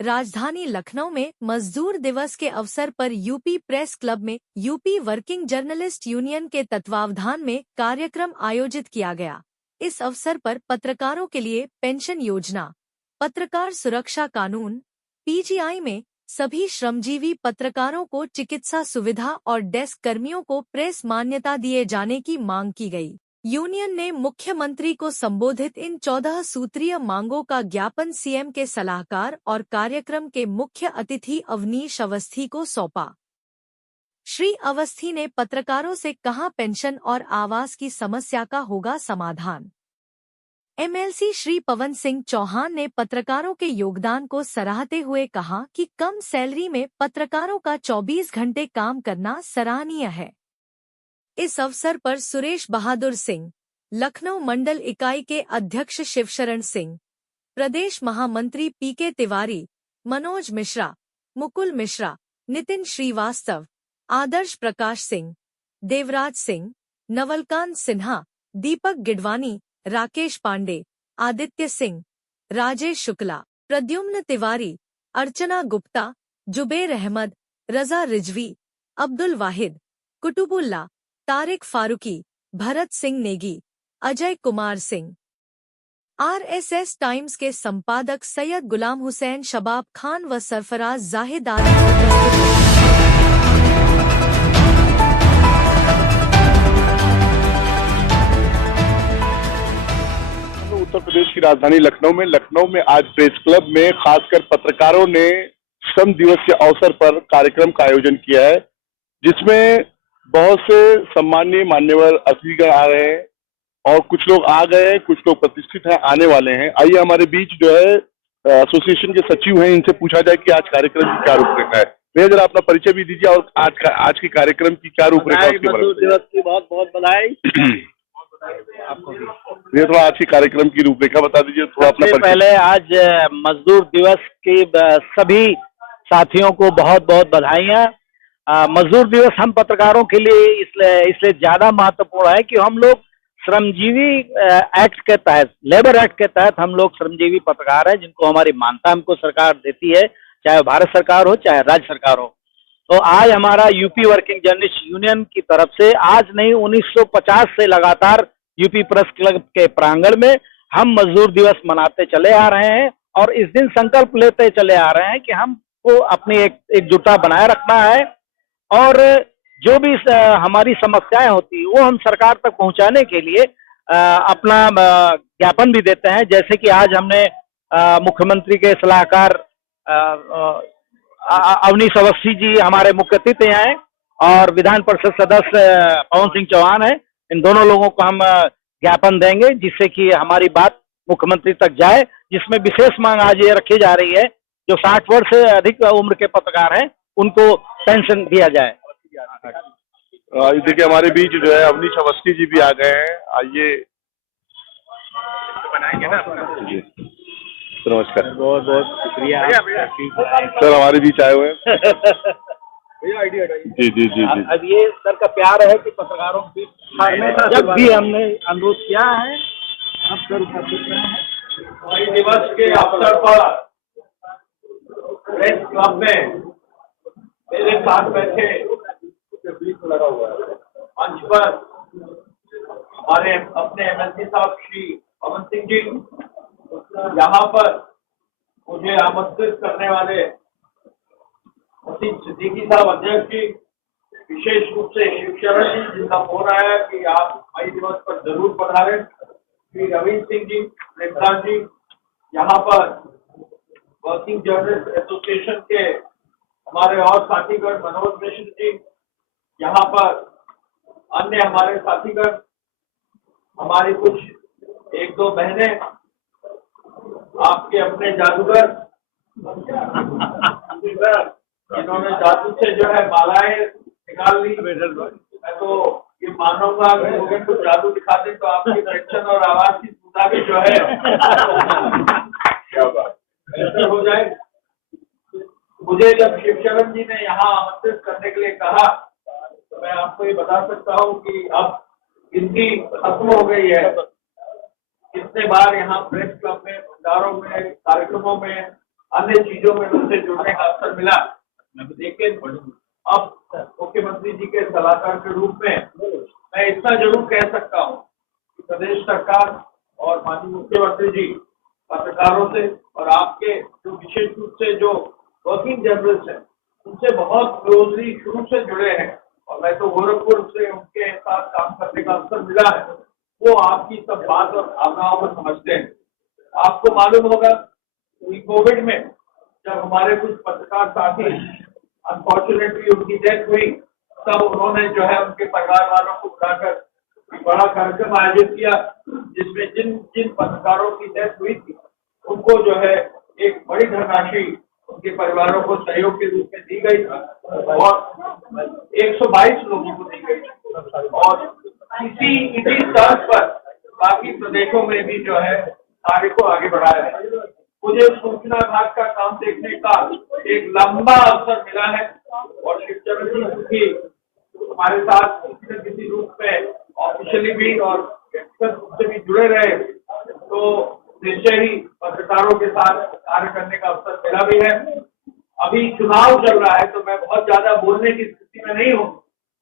राजधानी लखनऊ में मजदूर दिवस के अवसर पर यूपी प्रेस क्लब में यूपी वर्किंग जर्नलिस्ट यूनियन के तत्वावधान में कार्यक्रम आयोजित किया गया। इस अवसर पर पत्रकारों के लिए पेंशन योजना, पत्रकार सुरक्षा कानून, पीजीआई में सभी श्रमजीवी पत्रकारों को चिकित्सा सुविधा और डेस्क कर्मियों को प्रेस मान्यता दिए जाने की मांग की गई। यूनियन ने मुख्यमंत्री को संबोधित इन 14 सूत्रीय मांगों का ज्ञापन सीएम के सलाहकार और कार्यक्रम के मुख्य अतिथि अवनीश अवस्थी को सौंपा। श्री अवस्थी ने पत्रकारों से कहा, पेंशन और आवास की समस्या का होगा समाधान। एमएलसी श्री पवन सिंह चौहान ने पत्रकारों के योगदान को सराहते हुए कहा कि कम सैलरी में पत्रकारों का 24 घंटे काम करना सराहनीय है। इस अवसर पर सुरेश बहादुर सिंह, लखनऊ मंडल इकाई के अध्यक्ष शिवशरण सिंह, प्रदेश महामंत्री पीके तिवारी, मनोज मिश्रा, मुकुल मिश्रा, नितिन श्रीवास्तव, आदर्श प्रकाश सिंह, देवराज सिंह, नवलकांत सिन्हा, दीपक गिडवानी, राकेश पांडे, आदित्य सिंह, राजेश शुक्ला, प्रद्युम्न तिवारी, अर्चना गुप्ता, जुबेर अहमद, रजा रिजवी, अब्दुल वाहिद, कुतुबुल्ला, तारिक फारूकी, भरत सिंह नेगी, अजय कुमार सिंह। आरएसएस टाइम्स के संपादक सैयद गुलाम हुसैन, शबाब खान व सरफराज जाहिद आदि उत्तर प्रदेश की राजधानी लखनऊ में आज प्रेस क्लब में खासकर पत्रकारों ने श्रम दिवस के अवसर पर कार्यक्रम का आयोजन किया है, जिसमें बहुत से सम्मानीय मान्यवर अतिथिगण आ रहे हैं और कुछ लोग आ गए हैं, कुछ लोग प्रतिष्ठित हैं, आने वाले हैं। आइए हमारे बीच जो है एसोसिएशन के सचिव हैं, इनसे पूछा जाए कि आज कार्यक्रम की क्या रूपरेखा है। भैया जरा अपना परिचय भी दीजिए और आज के कार्यक्रम की क्या रूपरेखा है। मजदूर दिवस की बहुत बहुत बधाई। ये थोड़ा आज के कार्यक्रम की रूपरेखा बता दीजिए थोड़ा अपना। पहले आज मजदूर दिवस की सभी साथियों को बहुत बहुत बधाइयाँ। मजदूर दिवस हम पत्रकारों के लिए इसलिए ज्यादा महत्वपूर्ण है कि हम लोग श्रमजीवी एक्ट के तहत, लेबर एक्ट के तहत हम लोग श्रमजीवी पत्रकार हैं, जिनको हमारी मान्यता हमको सरकार देती है, चाहे भारत सरकार हो चाहे राज्य सरकार हो। तो आज हमारा यूपी वर्किंग जर्नलिस्ट यूनियन की तरफ से आज नहीं 1950 से लगातार यूपी प्रेस क्लब के प्रांगण में हम मजदूर दिवस मनाते चले आ रहे हैं और इस दिन संकल्प लेते चले आ रहे हैं कि हमको अपनी एकजुटता बनाए रखना है और जो भी हमारी समस्याएं होती वो हम सरकार तक पहुंचाने के लिए अपना ज्ञापन भी देते हैं। जैसे कि आज हमने मुख्यमंत्री के सलाहकार अवनीश अवस्थी जी हमारे मुख्य अतिथि हैं और विधान परिषद सदस्य पवन सिंह चौहान है। इन दोनों लोगों को हम ज्ञापन देंगे जिससे कि हमारी बात मुख्यमंत्री तक जाए, जिसमें विशेष मांग आज ये रखी जा रही है जो 60 वर्ष से अधिक उम्र के पत्रकार हैं उनको पेंशन दिया जाए। देखिए हमारे बीच जो है अवनीश अवस्थी जी भी आ गए हैं। आइए बनाएंगे ना जी। नमस्कार, बहुत बहुत शुक्रिया सर, हमारे बीच आए हुए हैं। जी जी जी जी। अब ये सर का प्यार है कि पत्रकारों की जब भी हमने अनुरोध किया है अब सर उपस्थित हैं। दिवस के अवसर पर प्रेस क्लब में मेरे साथ बैठे लगा हुआ है मंच पर हमारे अपने एमएलसी साहब श्री पवन सिंह जी, यहाँ पर मुझे आमंत्रित करने वाले सिद्दीकी साहब अध्यक्ष जी, विशेष रूप से शिवशरण जी जिनका फोन आया कि आप मई दिवस पर जरूर पधारें, श्री रविंद्र सिंह जी, प्रेमराज जी, यहाँ पर वर्किंग जर्नलिस्ट एसोसिएशन के हमारे और साथीगण मनोज मिश्र जी, यहाँ पर अन्य हमारे साथीगण, हमारी कुछ एक दो बहनें, आपके अपने जादूगर जिन्होंने जादू से जो है मालाएं निकाल ली। मैं तो ये मानूंगा कि मुझे कुछ जादू दिखा दे तो आपकी पेंशन और आवाज की सुविधा भी जो है क्या बात बेहतर हो जाए। मुझे जब शिवशरण जी ने यहाँ आमंत्रित करने के लिए कहा तो मैं आपको ये बता सकता हूँ कि अब गिनती खत्म हो गई है। कितने बार यहाँ प्रेस क्लब में, भंडारों में, कार्यक्रमों में अन्य चीजों में उनसे जुड़ने का अवसर मिला। लेकिन अब मुख्यमंत्री जी के सलाहकार के रूप में मैं इतना जरूर कह सकता हूँ कि प्रदेश सरकार और माननीय मुख्यमंत्री जी पत्रकारों से और आपके जो विशेष रूप से जो वर्किंग जर्नलिस्ट हैं उनसे बहुत क्लोजली शुरू से जुड़े हैं, और मैं तो गोरखपुर से उनके साथ काम करने का अवसर मिला है, वो आपकी सब बात और भावनाओं को समझते हैं। आपको मालूम होगा कि कोविड में जब हमारे कुछ पत्रकार साथी अनफॉर्चुनेटली उनकी डेथ हुई, तब उन्होंने जो है उनके परिवार वालों को बुलाकर एक बड़ा कार्यक्रम आयोजित किया, जिसमें जिन जिन पत्रकारों की डेथ हुई थी उनको जो है एक बड़ी धनराशि उनके परिवारों को सहयोग के रूप में दी गई और 122 लोगों को दी गई। और इसी तर्ज पर बाकी प्रदेशों में भी जो है कार्य को आगे बढ़ाया है। मुझे सूचना विभाग का काम देखने का एक लंबा अवसर मिला है, और शिवचरण जी हमारे साथ किसी न किसी रूप में ऑफिशियली भी और व्यक्तिगत रूप से भी जुड़े रहे, तो निश्चय ही पत्रकारों के साथ कार्य करने का अवसर मिला भी है। अभी चुनाव चल रहा है तो मैं बहुत ज्यादा बोलने की स्थिति में नहीं हूँ,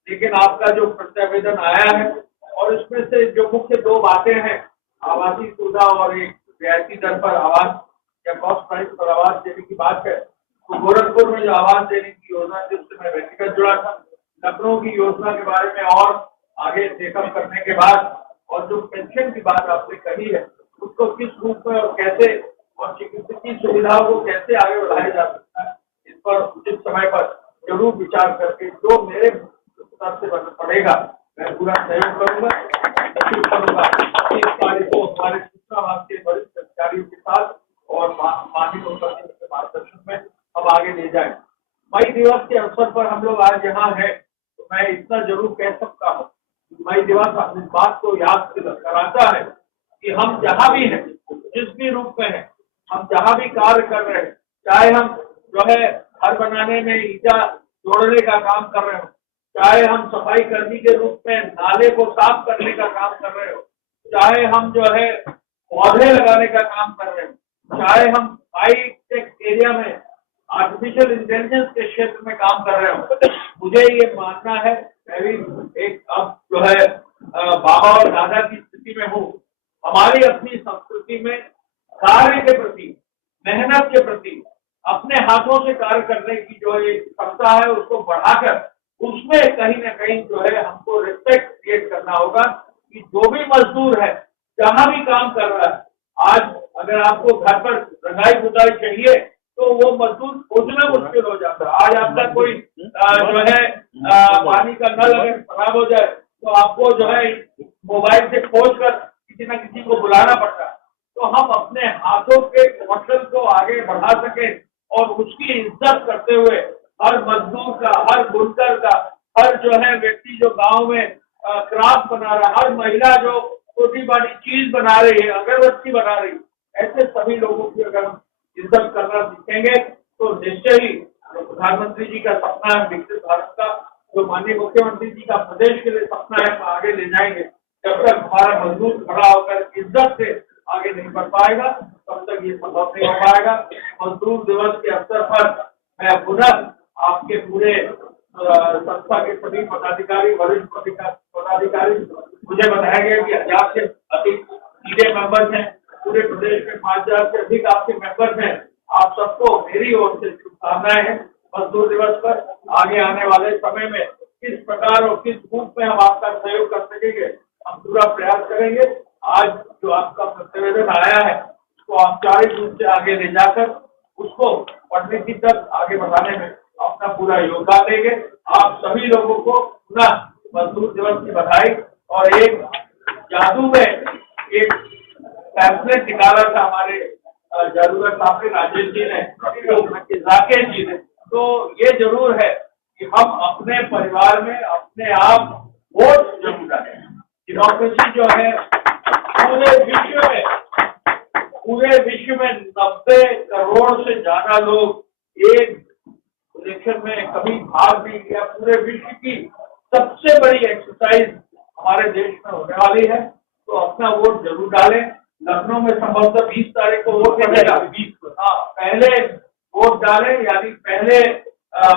लेकिन आपका जो प्रतिवेदन आया है और इसमें से जो मुख्य दो बातें हैं, आवासीय सुविधा और एक रियायती दर पर आवास या कॉस्ट प्राइस पर आवास देने की बात है, तो गोरखपुर में जो आवास देने की योजना थी उससे मैं व्यक्तिगत जुड़ा था। लखनऊ की योजना के बारे में और आगे चेकअप करने के बाद, और जो पेंशन की बात आपने कही है उसको किस रूप में और कैसे और चिकित्सकीय सुविधाओं को कैसे आगे बढ़ाया जा सकता है, इस पर उचित समय पर जरूर विचार करके जो मेरे स्तर से पड़ेगा मैं पूरा सहयोग करूंगा। इस कार्य को हमारे सूचना विभाग के वरिष्ठ अधिकारियों के साथ और माननीय मुख्यमंत्री के मार्गदर्शन में हम आगे ले जाएं। मई दिवस के अवसर पर हम लोग आज यहाँ हैं, तो मैं इतना जरूर कह सकता हूँ, मई दिवस इस बात को याद कराता है कि हम जहाँ भी हैं, जिस भी रूप में हैं, हम जहाँ भी कार्य कर रहे हैं, चाहे हम जो है घर बनाने में ईटा जोड़ने का काम कर रहे हो, चाहे हम सफाई कर्मी के रूप में नाले को साफ करने का काम कर रहे हो, चाहे हम जो है पौधे लगाने का काम कर रहे हो, चाहे हम हाई टेक एरिया में आर्टिफिशियल इंटेलिजेंस के क्षेत्र में काम कर रहे हो, मुझे ये मानना है, मैं भी एक अब जो है बाबा और दादा की स्थिति में हूँ, हमारी अपनी संस्कृति में कार्य के प्रति, मेहनत के प्रति, अपने हाथों से कार्य करने की जो एक क्षमता है उसको बढ़ाकर उसमें कहीं ना कहीं जो है हमको रिस्पेक्ट क्रिएट करना होगा कि जो भी मजदूर है जहां भी काम कर रहा है, आज अगर आपको घर पर रंगाई पुताई चाहिए तो वो मजदूर खोजना मुश्किल हो जाता है। आज आपका कोई जो है पानी का नल अगर खराब हो जाए तो आपको जो है मोबाइल से खोज कर किसी न किसी को बुलाना पड़ता है। तो हम अपने हाथों के कौशल को आगे बढ़ा सके और उसकी इज्जत करते हुए हर मजदूर का, हर बुनकर का, हर जो है व्यक्ति जो गांव में क्राफ्ट बना रहा है, हर महिला जो छोटी बड़ी चीज बना रही है, अगरबत्ती बना रही है, ऐसे सभी लोगों की अगर हम इज्जत करना सीखेंगे तो निश्चय ही प्रधानमंत्री जी का सपना है विकसित भारत का, जो माननीय मुख्यमंत्री जी का प्रदेश के लिए सपना है, आगे ले जाएंगे। जब तक हमारा मजदूर खड़ा होकर इज्जत से आगे नहीं बढ़ पाएगा तब तक ये संभव नहीं हो पाएगा। मजदूर दिवस के अवसर पर मैं पुनः आपके पूरे संस्था के सभी पदाधिकारी, वरिष्ठ पदाधिकारी, मुझे बताया गया कि 1000 से अधिक सीधे मेंबर्स हैं, पूरे प्रदेश में 5000 से अधिक आपके मेंबर्स हैं। आप सबको मेरी ओर से शुभकामनाएं हैं मजदूर दिवस पर। आगे आने वाले समय में किस प्रकार और किस रूप में हम आपका सहयोग कर सकेंगे, हम पूरा प्रयास करेंगे। आज जो आपका प्रतिवेदन आया है उसको औपचारिक रूप से आगे ले जाकर उसको पढ़ने की तक आगे बढ़ाने में अपना पूरा योगदान देंगे। आप सभी लोगों को पुनः मजदूर दिवस की बधाई। और एक जादू में एक फैसले निकाला था हमारे जादूगर साहब ने, राजेश जी ने, राकेश जी ने, तो ये जरूर है कि हम अपने परिवार में अपने आप वोट जरूर डालें। डेमोक्रेसी जो है पूरे विश्व में 90 करोड़ से ज्यादा लोग एक इलेक्शन में कभी भाग नहीं लिया। पूरे विश्व की सबसे बड़ी एक्सरसाइज हमारे देश में होने वाली है, तो अपना वोट जरूर डालें। लखनऊ में संभवतः 20 तारीख को वोट पड़ेगा। 20 को, हाँ, पहले वोट डालें, यानी पहले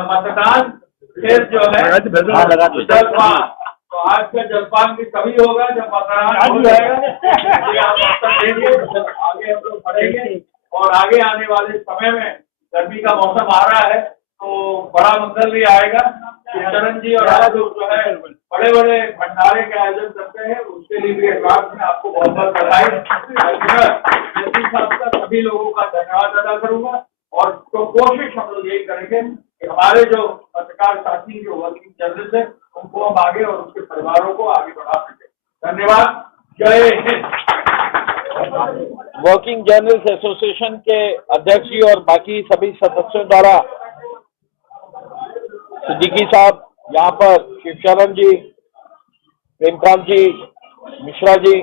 मतदान, फिर जो है जलपान। तो आज का जलपान भी तभी होगा जब मतदान हो जाएगा। आप अवसर देंगे, आगे हम लोग बढ़ेंगे और आगे आने वाले समय में गर्मी का मौसम आ रहा है तो बड़ा मंजर भी आएगा। चरण जी और आप लोग जो है बड़े बड़े भंडारे के आयोजन करते हैं, उसके लिए भी एडवांस में आपको बहुत बहुत बधाई। सभी लोगों का धन्यवाद अदा करूंगा और तो कोशिश हम लोग यही करेंगे कि हमारे जो पत्रकार साथी जो वर्किंग जर्नलिस्ट है उनको हम आगे और उनके परिवारों को आगे बढ़ा सकें। धन्यवाद। जय हिंद। वर्किंग जर्नलिस्ट एसोसिएशन के अध्यक्ष जी और बाकी सभी सदस्यों द्वारा सिद्दीकी साहब, यहाँ पर शिवचरण जी, प्रेमकांत जी, मिश्रा जी,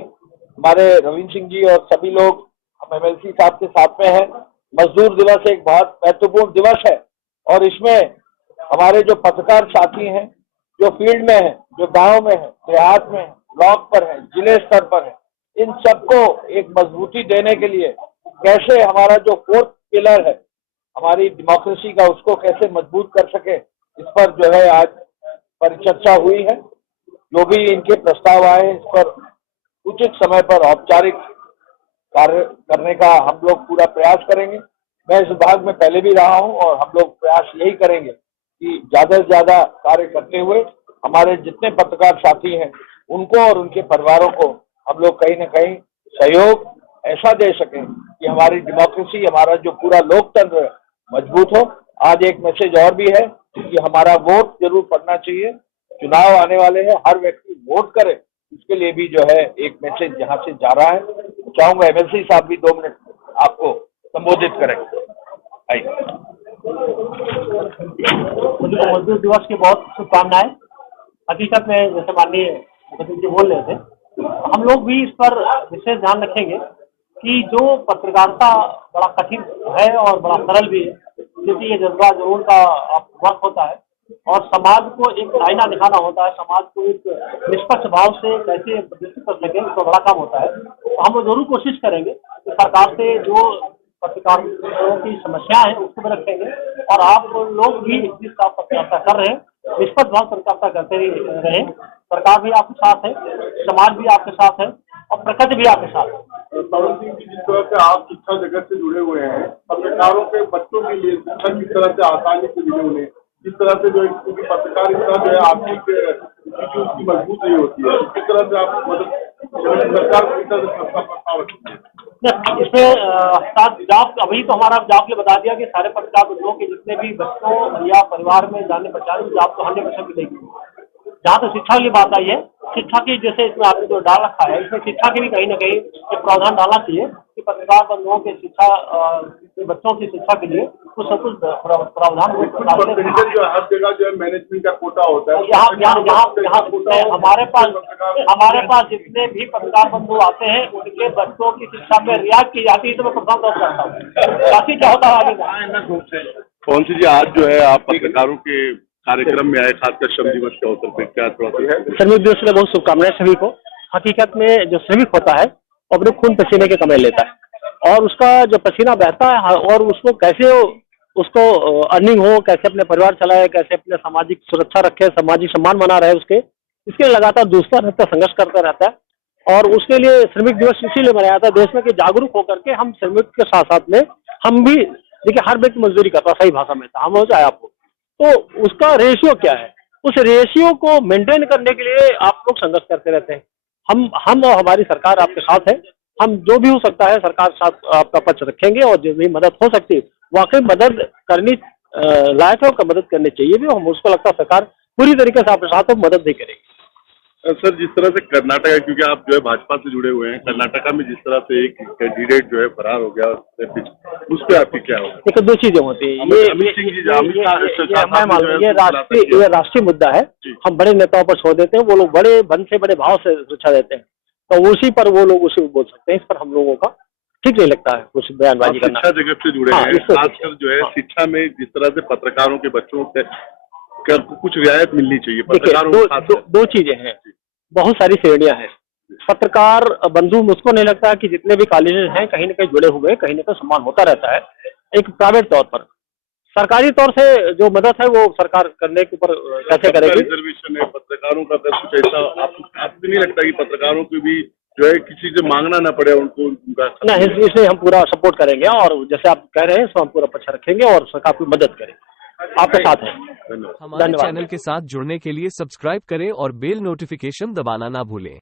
हमारे रविंद्र सिंह जी और सभी लोग हम एमएलसी साहब के साथ में हैं। मजदूर दिवस एक बहुत महत्वपूर्ण दिवस है और इसमें हमारे जो पत्रकार साथी हैं, जो फील्ड में हैं, जो गांव में हैं, देहात में हैं, ब्लॉक पर हैं, जिले स्तर पर हैं, इन सबको एक मजबूती देने के लिए कैसे हमारा जो फोर्थ पिलर है हमारी डेमोक्रेसी का, उसको कैसे मजबूत कर सके, इस पर जो है आज परिचर्चा हुई है। जो भी इनके प्रस्ताव आए इस पर उचित समय पर औपचारिक कार्य करने का हम लोग पूरा प्रयास करेंगे। मैं इस विभाग में पहले भी रहा हूं और हम लोग प्रयास यही करेंगे कि ज्यादा से ज्यादा कार्य करते हुए हमारे जितने पत्रकार साथी हैं उनको और उनके परिवारों को हम लोग कहीं न कहीं सहयोग ऐसा दे सकें कि हमारी डेमोक्रेसी, हमारा जो पूरा लोकतंत्र है, मजबूत हो। आज एक मैसेज और भी है कि हमारा वोट जरूर पड़ना चाहिए। चुनाव आने वाले हैं, हर व्यक्ति वोट करे, इसके लिए भी जो है एक मैसेज यहाँ से जा रहा है। चाहूंगा एमएलसी साहब भी 2 मिनट आपको संबोधित करेंगे। मजदूर दिवस की बहुत शुभकामनाएं। हकीकत में जैसे माननीय मुख्यमंत्री जी बोल रहे थे, हम लोग भी इस पर विशेष ध्यान रखेंगे कि जो पत्रकारिता बड़ा कठिन है और बड़ा सरल भी है, क्योंकि ये जज्बा जरूर का वर्क होता है और समाज को एक आईना दिखाना होता है, समाज को एक निष्पक्ष भाव से कैसे प्रदर्शित कर सके, तो बड़ा काम होता है। तो हम जरूर कोशिश करेंगे कि सरकार से जो पत्रकारों की समस्या है उसको भी रखेंगे और आप लोग भी जिस आप पत्रकारिता कर रहे हैं निष्पक्ष भाव पत्रकारिता करते ही रहे। सरकार भी आपके साथ है, समाज भी आपके साथ है और प्रकृति भी आपके साथ है। पवन सिंह जी, जिस तरह से आप शिक्षा जगत से जुड़े हुए हैं, पत्रकारों के बच्चों के लिए शिक्षा किस तरह से आसानी से मिले उन्हें, किस तरह से जो क्योंकि पत्रकारिता जो है आर्थिक उसकी मजबूत नहीं होती है, किस तरह से आप मदद सरकार को किस तरह से प्रस्ताव रखती है? इसमें जॉब अभी तो हमारा जॉब ने बता दिया कि सारे पत्रकार बंधुओं के जितने भी बच्चों या परिवार में जाने पहचाने जॉब तो 100% मिलेगी। जहाँ तो शिक्षा की बात आई है, शिक्षा की जैसे इसमें आपने जो डाल रखा है, इसमें शिक्षा की भी कहीं ना कहीं एक प्रावधान डालना चाहिए कि पत्रकार बंधुओं के शिक्षा बच्चों की शिक्षा के लिए कुछ न कुछ प्रावधान जो हर जगह जो है मैनेजमेंट का कोटा होता है। यहाँ हमारे पास जितने भी पत्रकार बंधु आते हैं उनके बच्चों की शिक्षा में रियायत की जाती है, तो मैं प्रथम तौर करता हूँ। बाकी क्या होता है आगे। कौन सी जी, आज जो है आप पत्रकारों के कार्यक्रम में आए, खासकर श्रम दिवस के अवसर पर, क्या थोड़ा है? श्रमिक दिवस के लिए बहुत शुभकामनाएं सभी को। हकीकत में जो श्रमिक होता है वो अपने खून पसीने के कमाई लेता है और उसका जो पसीना बहता है और उसको कैसे उसको अर्निंग हो, कैसे अपने परिवार चलाए, कैसे अपने सामाजिक सुरक्षा रखे, सामाजिक सम्मान बना रहे उसके, इसके लगातार दूसरा रहता है, संघर्ष करता रहता है। और उसके लिए श्रमिक दिवस इसीलिए मनाया जाता है देश में कि जागरूक होकर के हम श्रमिक के साथ साथ में हम भी, देखिए हर व्यक्ति मजदूरी करता है, सही भाषा में हम हो चाहे आपको, तो उसका रेशियो क्या है, उस रेशियो को मेंटेन करने के लिए आप लोग संघर्ष करते रहते हैं। हम और हमारी सरकार आपके साथ है। हम जो भी हो सकता है सरकार साथ आपका पक्ष रखेंगे और जो भी मदद हो सकती है वाकई मदद करनी लायक है और मदद करनी चाहिए भी। हम उसको लगता है सरकार पूरी तरीके से आपके साथ मदद नहीं करेगी। सर, जिस तरह से कर्नाटक, क्योंकि आप जो है भाजपा से जुड़े हुए हैं, कर्नाटका में जिस तरह से एक कैंडिडेट जो है फरार हो गया, उस पर आपकी क्या होगा? देखो, 2 चीजें होती है। ये राष्ट्रीय मुद्दा है, हम बड़े नेताओं पर छोड़ देते हैं, वो लोग बड़े मन से बड़े भाव से सुरक्षा देते हैं, तो उसी पर वो लोग उसी बोल सकते हैं। इस पर हम लोगों का ठीक नहीं लगता है कुछ बयानबाजी करना। शिक्षा जगत से जुड़े हैं, खासकर जो है शिक्षा में जिस तरह से पत्रकारों के बच्चों से कुछ रियायत मिलनी चाहिए पत्रकारों को। 2 चीजें हैं, बहुत सारी श्रेणियां हैं। पत्रकार बंधु मुझको नहीं लगता कि जितने भी कॉलेजेस हैं कहीं ना कहीं जुड़े हुए हैं, कहीं ना कहीं सम्मान होता रहता है। एक प्राइवेट तौर पर, सरकारी तौर से जो मदद है वो सरकार करने के ऊपर कैसे करेगी। रिजर्वेशन है पत्रकारों का, अगर कुछ ऐसा आपको नहीं लगता कि पत्रकारों को भी जो है किसी से मांगना ना पड़े उनको उनका? नहीं, इसलिए हम पूरा सपोर्ट करेंगे और जैसे आप कह रहे हैं इसको हम पूरा पक्ष रखेंगे और सरकार की मदद करेंगे, आपके साथ हैं। धन्यवाद। हमारे चैनल के साथ जुड़ने के लिए सब्सक्राइब करें और बेल नोटिफिकेशन दबाना ना भूलें।